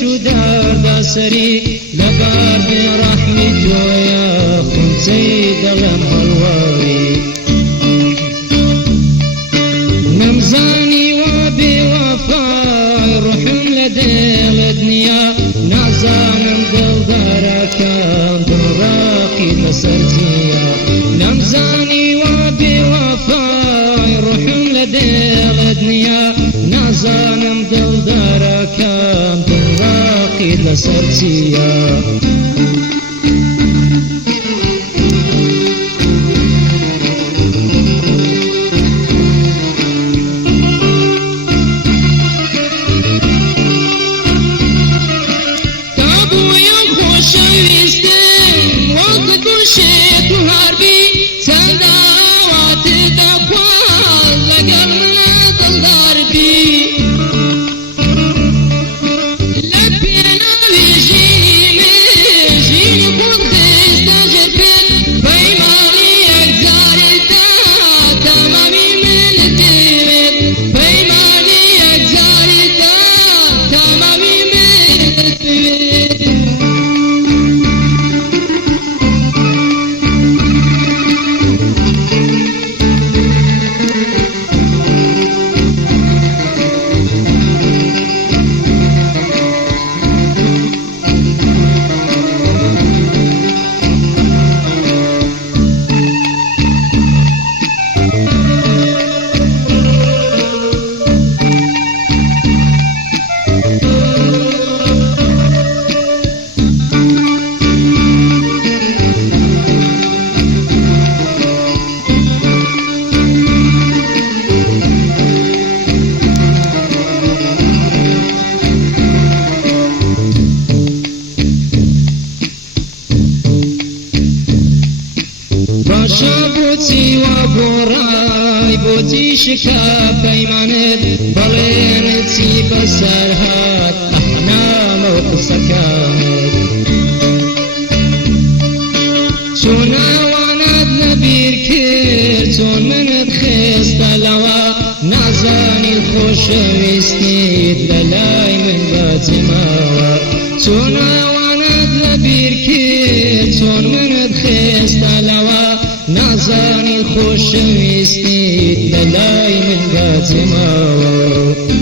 شودار سري لبار برحمة ويا خنسي دلم هالواوي نمزاني وبي وفاي روحهم لديل الدنيا نازانم دل داركام دراقي لسرتيا نمزاني وبي وفاي روحهم لديل الدنيا نازانم دل داركام دراقي لسرتيا بوتي وبوراي بوتي شكا بيمانت بلينتي بسرهات أحلام وقصكات شونا واند نبير كرتون من خيست لوا نازاني الخوش ويستيد للاي من باتي ماوا شونا واند نبير كرتون من خيست لوا نازاني الخوش ويستيد للاي من باتي ماوا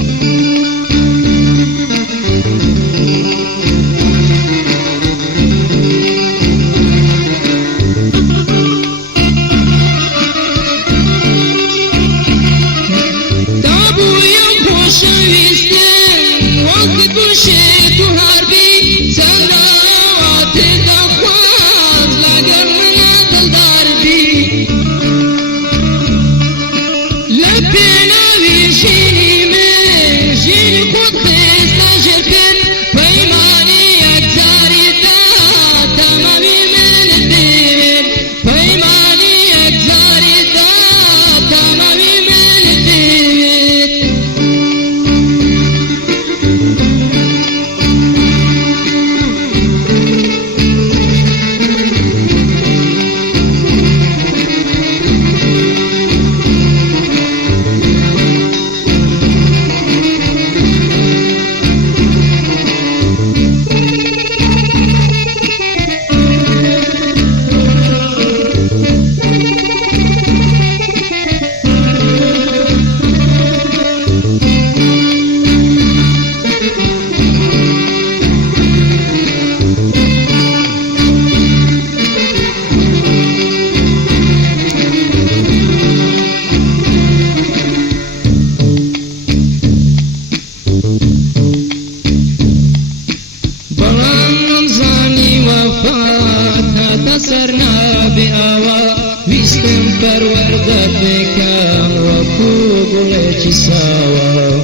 سرنا بأوا ويستم پرورده بكام وكو قلتي ساوا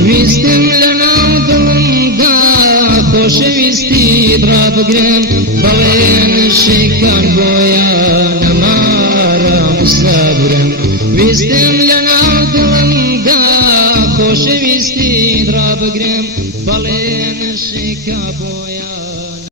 ويستم لنا ظلم دا خوش ويستي براب قرم بلين الشيكان بويا نمارا مصابرم ويستم لنا ظلم دا خوش ويستي براب قرم بلين الشيكان بويا